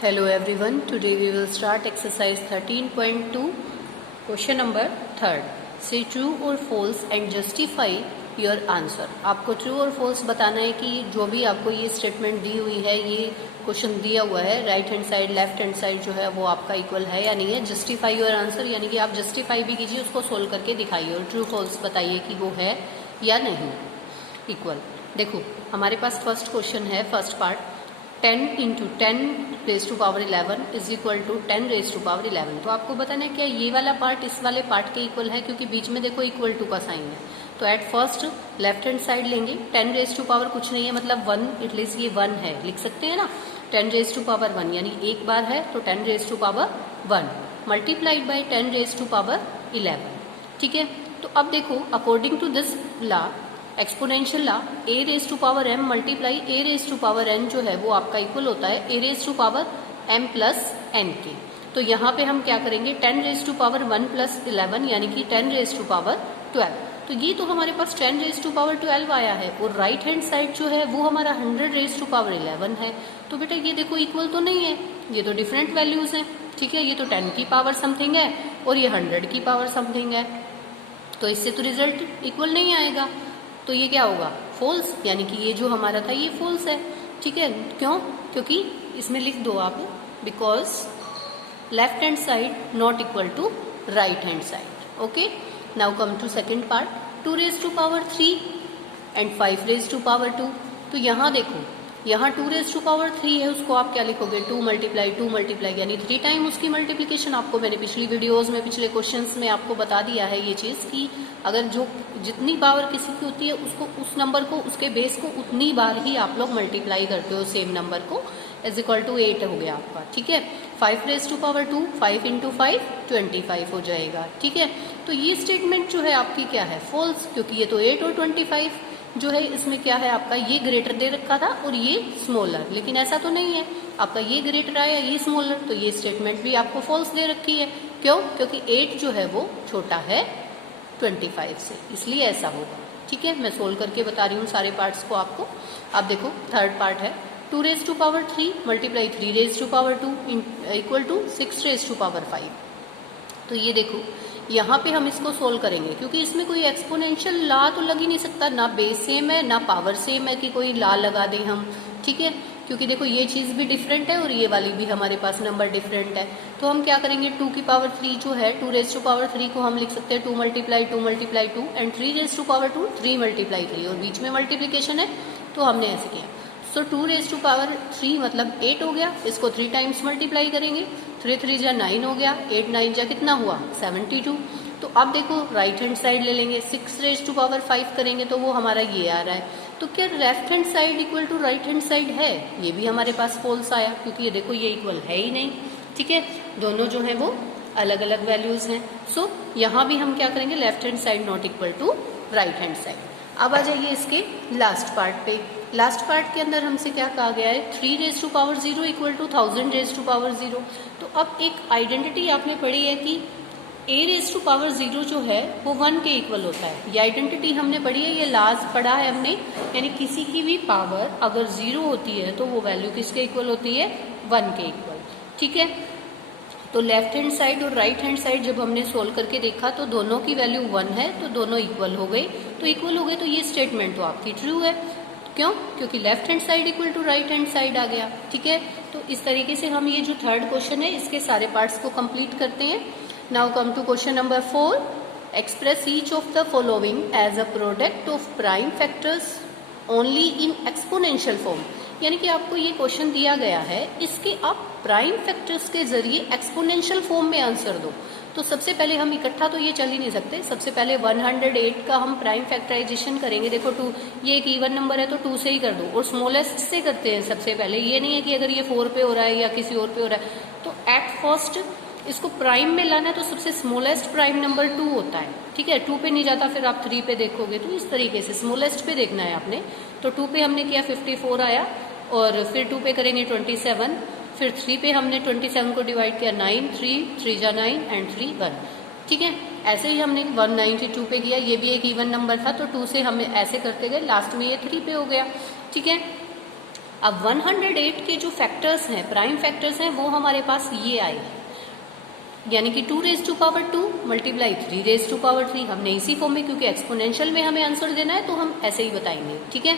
Hello everyone, today we will start exercise 13.2, question number 3rd. Say true or false and justify your answer. आपको true और false बताना है कि जो भी आपको ये statement दी हुई है, ये क्वेश्चन दिया हुआ है, right hand side left hand side जो है वो आपका इक्वल है या नहीं है. जस्टिफाई योर आंसर यानी कि आप जस्टिफाई भी कीजिए, उसको सोल्व करके दिखाइए और ट्रू फॉल्स बताइए कि वो है या नहीं इक्वल. देखो हमारे पास फर्स्ट क्वेश्चन है, first part 10 into 10 raise to power 11 is equal to 10 raise to power 11. तो आपको बताना है क्या ये वाला पार्ट इस वाले पार्ट के इक्वल है, क्योंकि बीच में देखो इक्वल टू का साइन है. तो at first left hand side लेंगे, 10 रेज टू पावर कुछ नहीं है मतलब 1, एटलीस्ट ये 1 है, लिख सकते हैं ना. 10 रेज टू पावर 1 यानी एक बार है तो 10 raise to power 1 multiplied by 10 raise to power 11. ठीक है, तो अब देखो according to this law, exponential law, a raise to power m multiply a raise to power n जो है वो आपका इक्वल होता है a raise to power m plus n के. तो यहाँ पे हम क्या करेंगे, 10 रेज टू पावर 1 प्लस 11 यानी कि 10 रेज टू पावर 12. तो ये तो हमारे पास 10 रेज टू पावर 12 आया है और राइट हैंड साइड जो है वो हमारा 100 रेज टू पावर 11 है. तो बेटा ये देखो इक्वल तो नहीं है, ये तो डिफरेंट वैल्यूज हैं. ठीक है, ये तो 10 की पावर समथिंग है और ये 100 की पावर समथिंग है, तो इससे तो रिजल्ट इक्वल नहीं आएगा. तो ये क्या होगा, फॉल्स, यानी कि ये जो हमारा था ये फॉल्स है. ठीक है, क्यों, क्योंकि इसमें लिख दो आप because left hand side not equal to right hand side. Okay, now come to second part, 2 raise to power 3 and 5 raise to power 2. तो यहाँ देखो, यहाँ 2 रेज टू पावर 3 है, उसको आप क्या लिखोगे, 2 मल्टीप्लाई यानी 3 टाइम उसकी मल्टीप्लीकेशन. आपको मैंने पिछली वीडियोस में पिछले क्वेश्चंस में आपको बता दिया है ये चीज कि अगर जो जितनी पावर किसी की होती है उसको उस नंबर को उसके बेस को उतनी बार ही आप लोग मल्टीप्लाई करते हो सेम नंबर को, इज इक्वल टू 8 हो गया आपका. ठीक है, 5 रेज टू पावर 2, 5 इंटू 5 25 हो जाएगा. ठीक है, तो ये स्टेटमेंट जो है आपकी क्या है, फॉल्स, क्योंकि ये तो 8 और 25 जो है इसमें क्या है आपका, ये ग्रेटर दे रखा था और ये स्मॉलर, लेकिन ऐसा तो नहीं है आपका, ये ग्रेटर आया ये स्मॉलर, तो ये स्टेटमेंट भी आपको फॉल्स दे रखी है. क्यों, क्योंकि 8 जो है वो छोटा है 25 से, इसलिए ऐसा होगा. ठीक है, मैं सोल्व करके बता रही हूँ सारे पार्ट्स को आपको. अब देखो थर्ड पार्ट है, 2 raise to power 3 multiply 3 raise to power 2 equal to 6 raise to power 5. तो ये देखो यहाँ पे हम इसको सोल्व करेंगे, क्योंकि इसमें कोई एक्सपोनेंशियल लॉ तो लग ही नहीं सकता, ना बेस सेम है ना पावर सेम है कि कोई लॉ लगा दें हम. ठीक है, क्योंकि देखो ये चीज भी डिफरेंट है और ये वाली भी हमारे पास नंबर डिफरेंट है. तो हम क्या करेंगे, 2 की पावर 3 जो है 2 रेज टू पावर 3 को हम लिख सकते हैं 2 multiply 2 and 3 raise to power 2 3 multiply 3, और बीच में मल्टीप्लीकेशन है तो हमने ऐसे किया. सो 2 रेज टू पावर 3 मतलब 8 हो गया, इसको 3 टाइम्स मल्टीप्लाई करेंगे, 3 3 जा 9 हो गया, 8 9 जा कितना हुआ 72. तो अब देखो राइट हैंड साइड ले लेंगे, 6 रेज टू पावर 5 करेंगे तो वो हमारा ये आ रहा है. तो क्या left hand side equal to right hand side है, ये भी हमारे पास फॉल्स आया, क्योंकि ये देखो ये इक्वल है ही नहीं. ठीक है, दोनों जो है वो अलग अलग वैल्यूज हैं. सो यहाँ भी हम क्या करेंगे, left hand side not equal to right hand side. अब आ जाइए इसके लास्ट पार्ट पे. लास्ट पार्ट के अंदर हमसे क्या कहा गया है, 3 raise to power 0 equal to 1000 raise to power 0. तो अब एक आइडेंटिटी आपने पढ़ी है कि a रेज टू पावर 0 जो है वो 1 के इक्वल होता है. ये आइडेंटिटी हमने पढ़ी है, ये लाज पढ़ा है हमने, यानी किसी की भी पावर अगर 0 होती है तो वो वैल्यू किसके इक्वल होती है, 1 के इक्वल. ठीक है, तो लेफ्ट हैंड साइड और राइट हैंड साइड जब हमने सोल्व करके देखा तो दोनों की वैल्यू 1 है, तो दोनों इक्वल हो गई. तो इक्वल हो गए तो ये स्टेटमेंट तो आपकी ट्रू है. क्यों, क्योंकि left hand side equal to right hand side आ गया. ठीक है, तो इस तरीके से हम ये जो थर्ड क्वेश्चन है इसके सारे पार्ट्स को कंप्लीट करते हैं. Now come to question number 4, express each of the following as a product of prime factors only in exponential form. यानी कि आपको ये क्वेश्चन दिया गया है, इसके आप प्राइम फैक्टर्स के जरिए एक्सपोनेंशियल फॉर्म में आंसर दो. तो सबसे पहले हम इकट्ठा तो ये चल ही नहीं सकते, सबसे पहले 108 का हम प्राइम फैक्टराइजेशन करेंगे. देखो 2 ये एक इवन नंबर है तो 2 से ही कर दो, और स्मॉलेस्ट से करते हैं सबसे पहले. ये नहीं है कि अगर ये 4 पे हो रहा है या किसी और पे हो रहा है तो एट फर्स्ट इसको प्राइम में लाना है, तो सबसे स्मॉलेस्ट प्राइम नंबर 2 होता है. ठीक है, 2 पे नहीं जाता, फिर आप 3 पे देखोगे. तो इस तरीके से स्मॉलेस्ट पे देखना है आपने. तो 2 पे हमने किया 54 आया, और फिर 2 पे करेंगे 27, फिर 3 पे हमने 27 को डिवाइड किया 9, 3 जा 9 एंड 3 1. ठीक है, ऐसे ही हमने 192 पे किया, ये भी एक इवन नंबर था तो 2 से हम ऐसे करते गए, लास्ट में ये 3 पे हो गया. ठीक है, अब 108 के जो फैक्टर्स हैं, प्राइम फैक्टर्स हैं, वो हमारे पास ये आए, यानी कि 2 raise to power 2 multiply 3 raise to power 3। हमने इसी फॉर्म में, क्योंकि एक्सपोनेंशियल में हमें आंसर देना है तो हम ऐसे ही बताएंगे, ठीक है।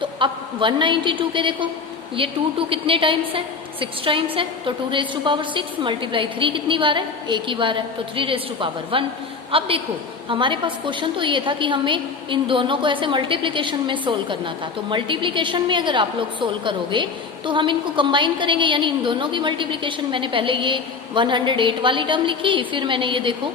तो अब 192 के देखो, ये 2 कितने टाइम्स है, 6 टाइम्स है, तो 2 रेज टू पावर 6 मल्टीप्लाई 3 कितनी बार है, एक ही बार है, तो 3 रेज टू पावर 1। अब देखो हमारे पास क्वेश्चन तो ये था कि हमें इन दोनों को ऐसे मल्टीप्लीकेशन में सोल्व करना था, तो मल्टीप्लीकेशन में अगर आप लोग सोल्व करोगे तो हम इनको कंबाइन करेंगे, यानी इन दोनों की मल्टीप्लीकेशन। मैंने पहले ये 108 वाली टर्म लिखी, फिर मैंने ये देखो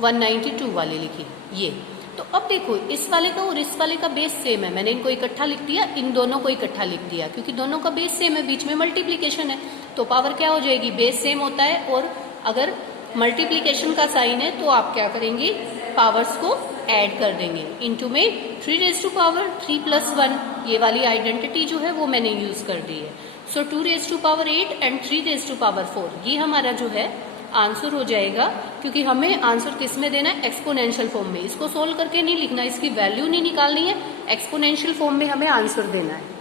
192 वाली लिखी ये। तो अब देखो इस वाले का और इस वाले का बेस सेम है, मैंने इनको इकट्ठा लिख दिया, इन दोनों को इकट्ठा लिख दिया, क्योंकि दोनों का बेस सेम है, बीच में मल्टीप्लीकेशन है, तो पावर क्या हो जाएगी, बेस सेम होता है, और अगर मल्टीप्लीकेशन का साइन है तो आप क्या करेंगे, पावर्स को ऐड कर देंगे। इनटू में 3 रेज टू पावर 3 प्लस 1, ये वाली आइडेंटिटी जो है वो मैंने यूज कर दी है। So 2 raise to power 8 and 3 raise to power 4, ये हमारा जो है आंसर हो जाएगा, क्योंकि हमें आंसर किस में देना है, एक्सपोनेंशियल फॉर्म में। इसको सोल्व करके नहीं लिखना, इसकी वैल्यू नहीं निकालनी है, एक्सपोनेंशियल फॉर्म में हमें आंसर देना है।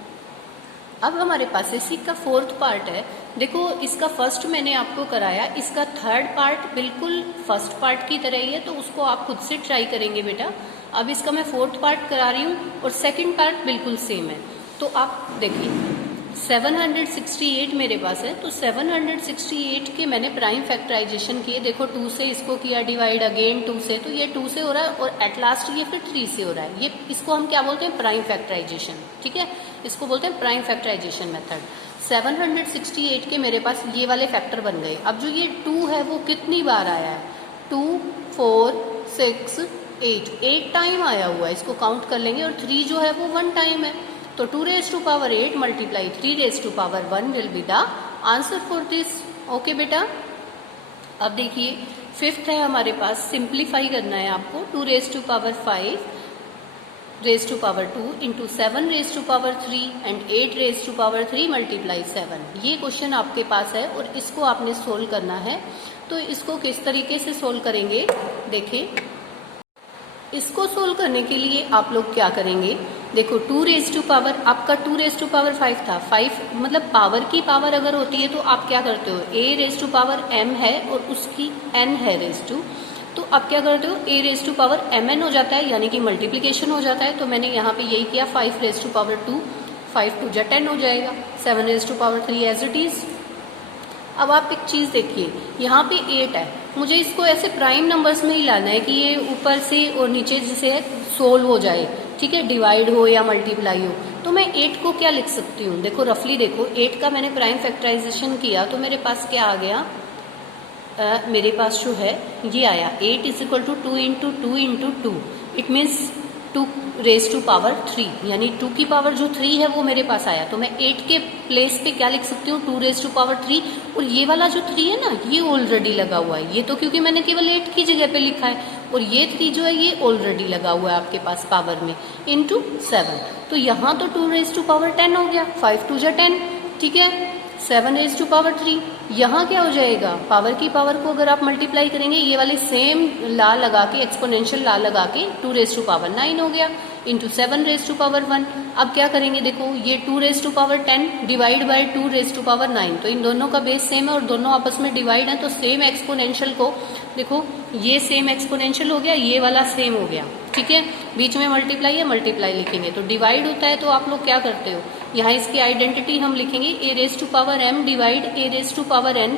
अब हमारे पास इसी का 4th पार्ट है। देखो इसका फर्स्ट मैंने आपको कराया, इसका 3rd पार्ट बिल्कुल फर्स्ट पार्ट की तरह ही है, तो उसको आप खुद से ट्राई करेंगे बेटा। अब इसका मैं 4th पार्ट करा रही हूँ और 2nd पार्ट बिल्कुल सेम है। तो आप देखिए 768 मेरे पास है, तो 768 के मैंने प्राइम फैक्टराइजेशन किए। देखो 2 से इसको किया डिवाइड, अगेन 2 से, तो ये 2 से हो रहा है, और एट लास्ट ये फिर 3 से हो रहा है। ये इसको हम क्या बोलते हैं, प्राइम फैक्टराइजेशन, ठीक है, इसको बोलते हैं प्राइम फैक्टराइजेशन मेथड। 768 के मेरे पास ये वाले फैक्टर बन गए। अब जो ये 2 है वो कितनी बार आया है, 2 4 6 8 टाइम आया हुआ है, इसको काउंट कर लेंगे, और 3 जो है वो 1 टाइम है। तो 2 raise to power 8 multiply 3 raise to power 1 will be the answer for this. Okay बेटा, अब देखिए 5th है हमारे पास, सिंप्लीफाई करना है आपको। 2 raise to power 5 raise to power 2 into 7 raise to power 3 and 8 raise to power 3 multiply 7। ये question आपके पास है और इसको आपने सोल्व करना है। तो इसको किस तरीके से सोल्व करेंगे, देखिए इसको सोल्व करने के लिए आप लोग क्या करेंगे, देखो 2 रेज टू पावर, आपका 2 रेज टू पावर 5 था, 5 मतलब पावर की पावर अगर होती है तो आप क्या करते हो, a raise to power m है और उसकी n है रेज टू, तो आप क्या करते हो, a raise to power mn हो जाता है, यानी कि मल्टीप्लीकेशन हो जाता है। तो मैंने यहाँ पे यही किया, 5 रेज टू पावर 2, 5 2 10 हो जाएगा, 7 raise to power 3 it it इज। अब आप एक चीज देखिए, यहाँ पे 8 है, मुझे इसको ऐसे प्राइम नंबर्स में ही लाना है कि ये ऊपर से और नीचे जिसे है सोल्व हो जाए, ठीक है, डिवाइड हो या मल्टीप्लाई हो। तो मैं 8 को क्या लिख सकती हूँ, देखो रफली देखो, 8 का मैंने प्राइम फैक्टराइजेशन किया तो मेरे पास क्या आ गया, मेरे पास जो है ये आया 8 is equal to 2 into 2 into 2, it means 2 raise to power 3, यानी 2 की पावर जो 3 है वो मेरे पास आया। तो मैं 8 के प्लेस पे क्या लिख सकती हूँ, 2 रेज टू पावर 3, और ये वाला जो 3 है ना ये ऑलरेडी लगा हुआ है, ये तो क्योंकि मैंने केवल 8 की जगह पे लिखा है, और ये 3 जो है ये ऑलरेडी लगा हुआ है आपके पास पावर में, इंटू 7। तो यहाँ तो 2 रेज टू पावर 10 हो गया, 5 2 जा 10, ठीक है, 7 रेज टू पावर 3। यहाँ क्या हो जाएगा, पावर की पावर को अगर आप मल्टीप्लाई करेंगे, ये वाले सेम ला लगा के, एक्सपोनेंशियल ला लगा के 2 रेज टू पावर 9 हो गया, इंटू 7 रेज टू पावर 1। अब क्या करेंगे, देखो ये 2 raise to power 10 divide by 2 raise to power 9, तो इन दोनों का बेस सेम है और दोनों आपस में डिवाइड है, तो सेम एक्सपोनेंशियल को देखो, ये सेम एक्सपोनेंशियल हो गया, ये वाला सेम हो गया, ठीक है, बीच में मल्टीप्लाई है, मल्टीप्लाई लिखेंगे, तो डिवाइड होता है तो आप लोग क्या करते हो, यहाँ इसकी आइडेंटिटी हम लिखेंगे a raise to power m divide a raise to power n,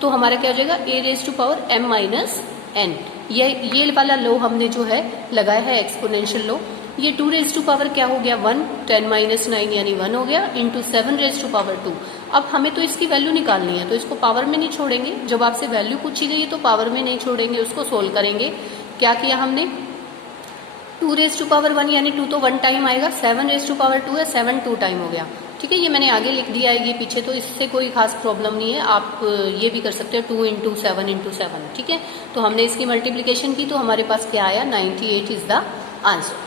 तो हमारा क्या हो जाएगा a raise to power m minus n। ये वाला लो हमने जो है लगाया है एक्सपोनेंशियल लो। ये 2 रेज टू पावर क्या हो गया 1, 10 माइनस 9 यानी 1 हो गया, इंटू 7 रेज टू पावर 2। अब हमें तो इसकी वैल्यू निकालनी है, तो इसको पावर में नहीं छोड़ेंगे, जब आपसे वैल्यू पूछी गई है तो पावर में नहीं छोड़ेंगे, उसको सोल्व करेंगे। क्या किया हमने, 2 रेज टू पावर 1 यानी 2 तो 1 टाइम आएगा, 7 रेज टू पावर 2 है, 7 2 टाइम हो गया, ठीक है, ये मैंने आगे लिख दिया है, ये पीछे, तो इससे कोई खास प्रॉब्लम नहीं है, आप ये भी कर सकते हो 2 इंटू 7 इंटू 7, ठीक है। तो हमने इसकी मल्टीप्लीकेशन की तो हमारे पास क्या आया, 98 इज द आंसर।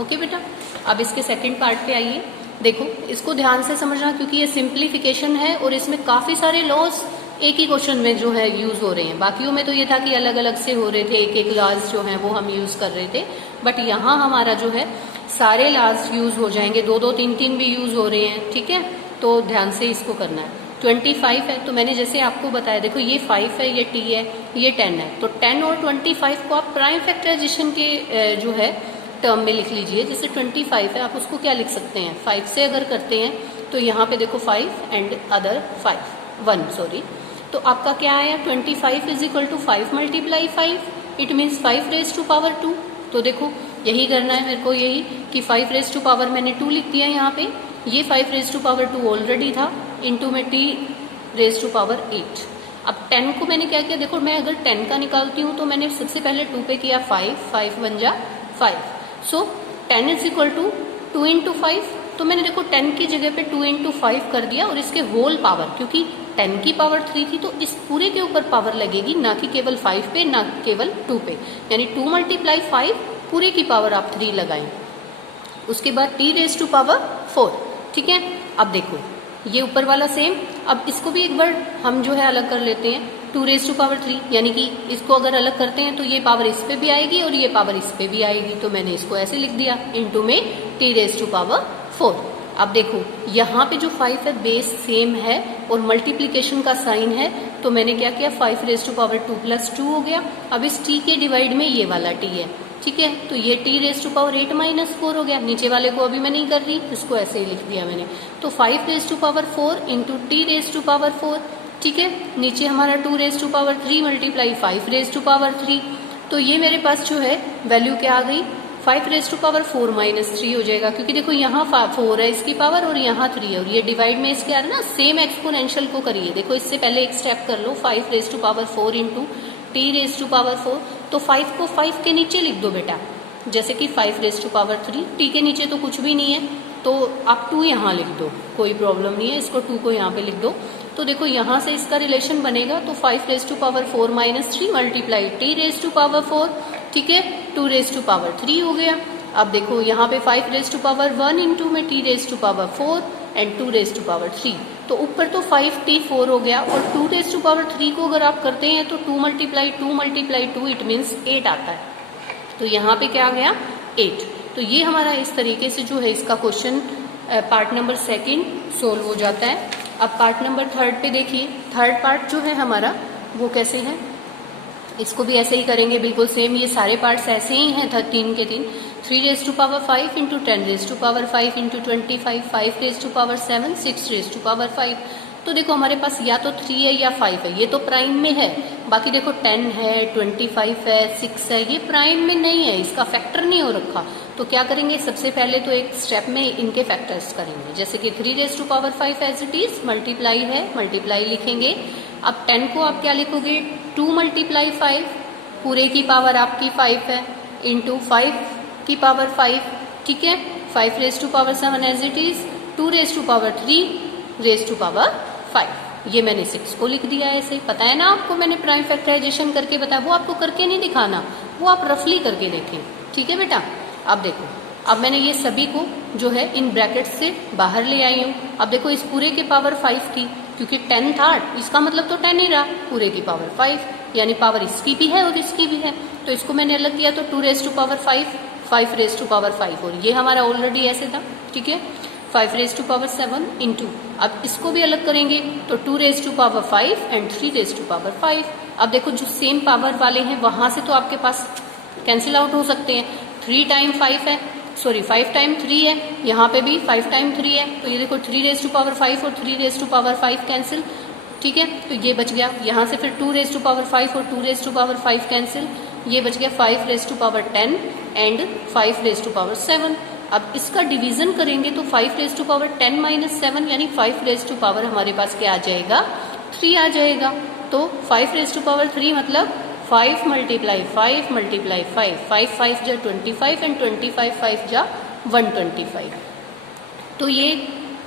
ओके बेटा, अब इसके सेकंड पार्ट पे आइए। देखो इसको ध्यान से समझना, क्योंकि ये सिंप्लीफिकेशन है और इसमें काफी सारे लॉज एक ही क्वेश्चन में जो है यूज हो रहे हैं। बाकियों में तो ये था कि अलग अलग से हो रहे थे, एक एक लॉज जो है वो हम यूज कर रहे थे, बट यहाँ हमारा जो है सारे लॉज यूज हो जाएंगे, 2 2 3 3 भी यूज हो रहे हैं, ठीक है। तो ध्यान से इसको करना है। 25 है तो मैंने जैसे आपको बताया, देखो ये 5 है, ये t है, ये 10 है, तो 10 और 25 को आप प्राइम फैक्टराइजेशन के जो है टर्म में लिख लीजिए। जैसे 25 है, आप उसको क्या लिख सकते हैं, 5 से अगर करते हैं तो यहाँ पे देखो 5 एंड अदर 1 सॉरी, तो आपका क्या आया 25 is equal to 5 multiply 5, it means 5 raise to power 2। तो देखो यही करना है मेरे को, यही कि 5 रेज टू पावर मैंने 2 लिख दिया यहाँ पे, ये 5 रेज टू पावर 2 ऑलरेडी था, इनटू में t रेज टू पावर 8। अब 10 को मैंने क्या किया, देखो मैं अगर 10 का निकालती हूँ तो मैंने सबसे पहले 2 पे किया 5 बन जा 5, सो 10 इज इक्वल टू 2 इंटू 5, तो मैंने देखो 10 की जगह पे 2 इंटू 5 कर दिया, और इसके होल पावर, क्योंकि 10 की पावर 3 थी तो इस पूरे के ऊपर पावर लगेगी, ना कि केवल 5 पे, ना केवल 2 पे, यानी 2 मल्टीप्लाई 5 पूरे की पावर आप 3 लगाएं। उसके बाद t रेज टू पावर 4, ठीक है। अब देखो ये ऊपर वाला सेम, अब इसको भी एक बार हम जो है अलग कर लेते हैं, 2 रेज टू पावर 3, यानी कि इसको अगर अलग करते हैं तो ये पावर इस पे भी आएगी और ये पावर इस पे भी आएगी, तो मैंने इसको ऐसे लिख दिया, इनटू में t रेज टू पावर 4। अब देखो यहाँ पे जो 5 है बेस सेम है और मल्टीप्लीकेशन का साइन है, तो मैंने क्या किया 5 रेज टू पावर 2 प्लस 2 हो गया। अब इस t के डिवाइड में ये वाला t है, ठीक है, तो ये t raise to power 8 minus 4 हो गया। नीचे वाले को अभी मैं नहीं कर रही, इसको ऐसे ही लिख दिया मैंने, तो 5 raise to power 4 into t raise to power 4, ठीक है। नीचे हमारा 2 raise to power 3 multiply 5 raise to power 3, तो ये मेरे पास जो है वैल्यू क्या आ गई 5 रेज टू पावर 4 माइनस 3 हो जाएगा, क्योंकि देखो यहाँ 4 है इसकी पावर और यहाँ 3 है, और ये डिवाइड में इसके आ रहा है ना, सेम एक्सपोनेंशियल को करिए। देखो इससे पहले एक स्टेप कर लो, 5 raise to power 4 into t raise to power 4, तो 5 को 5 के नीचे लिख दो बेटा, जैसे कि 5 रेज टू पावर 3, t के नीचे तो कुछ भी नहीं है, तो आप 2 यहाँ लिख दो, कोई प्रॉब्लम नहीं है, इसको 2 को यहाँ पे लिख दो। तो देखो यहाँ से इसका रिलेशन बनेगा, तो 5 raise to power 4 minus 3 multiply t raise to power 4, ठीक है, 2 रेज टू पावर 3 हो गया। अब देखो यहाँ पे 5 रेज टू पावर 1 इंटू में t raise to power 4 and 2 raise to power 3, तो ऊपर तो 5t4 हो गया, और 2 रेज टू पावर 3 को अगर आप करते हैं तो 2 मल्टीप्लाई 2 इट मीन्स 8 आता है, तो यहाँ पे क्या आ गया 8। तो ये हमारा इस तरीके से जो है इसका क्वेश्चन पार्ट नंबर 2 सोल्व हो जाता है। अब पार्ट नंबर 3 पे देखिए, थर्ड पार्ट जो है हमारा वो कैसे है, इसको भी ऐसे ही करेंगे, बिल्कुल सेम, ये सारे पार्ट्स ऐसे ही हैं 3 के 3। 3 raise to power 5 into 10 raise to power 5 into 25, 5 raise to power 7, 6 raise to power 5। तो देखो हमारे पास या तो 3 है या 5 है, ये तो प्राइम में है, बाकी देखो 10 है, 25 है, 6 है, ये प्राइम में नहीं है, इसका फैक्टर नहीं हो रखा। तो क्या करेंगे, सबसे पहले तो एक स्टेप में इनके फैक्टर्स करेंगे, जैसे कि 3 raise to power 5 as it is multiply है, मल्टीप्लाई लिखेंगे। अब 10 को आप क्या लिखोगे, 2 मल्टीप्लाई 5, पूरे की पावर आपकी 5 है, इंटू 5 की पावर 5, ठीक है, 5 raise to power 7 as it is, 2 raise to power 3 raise to power 5, ये मैंने 6 को लिख दिया ऐसे। पता है ना आपको, मैंने प्राइम फैक्टराइजेशन करके बताया, वो आपको करके नहीं दिखाना, वो आप रफली करके देखें, ठीक है बेटा। अब देखो, अब मैंने ये सभी को जो है इन ब्रैकेट्स से बाहर ले आई हूँ। अब देखो इस पूरे की पावर 5 थी, क्योंकि 10 था, इसका मतलब तो 10 ही रहा, पूरे की पावर 5, यानी पावर इसकी भी है और इसकी भी है, तो इसको मैंने अलग किया, तो 2 raise to power 5, 5 raise to power 5, और ये हमारा ऑलरेडी ऐसे था, ठीक है, 5 रेज टू पावर 7 इंटू, अब इसको भी अलग करेंगे, तो 2 raise to power 5 and 3 raise to power 5। अब देखो जो सेम पावर वाले हैं वहां से तो आपके पास कैंसिल आउट हो सकते हैं, 3 टाइम 5 है, सॉरी 5 टाइम 3 है, यहाँ पे भी 5 टाइम 3 है, तो ये देखो 3 रेज टू पावर 5 और 3 रेज टू पावर 5 कैंसिल, ठीक है, तो ये बच गया। यहाँ से फिर 2 रेज टू पावर 5 और 2 रेज टू पावर 5 कैंसिल, ये बच गया 5 raise to power 10 and 5 raise to power 7। अब इसका डिवीजन करेंगे तो 5 रेज टू पावर 10 माइनस 7, यानी 5 रेज टू पावर हमारे पास क्या आ जाएगा, 3 आ जाएगा। तो 5 रेज टू पावर 3 मतलब 5 मल्टीप्लाई 5 मल्टीप्लाई 5, 5 5 जा 25 एंड 25 5 जा 125। तो ये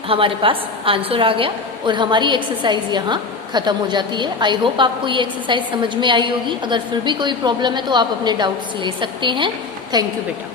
हमारे पास आंसर आ गया और हमारी एक्सरसाइज यहाँ खत्म हो जाती है। आई होप आपको ये एक्सरसाइज समझ में आई होगी। अगर फिर भी कोई प्रॉब्लम है तो आप अपने डाउट्स ले सकते हैं। थैंक यू बेटा।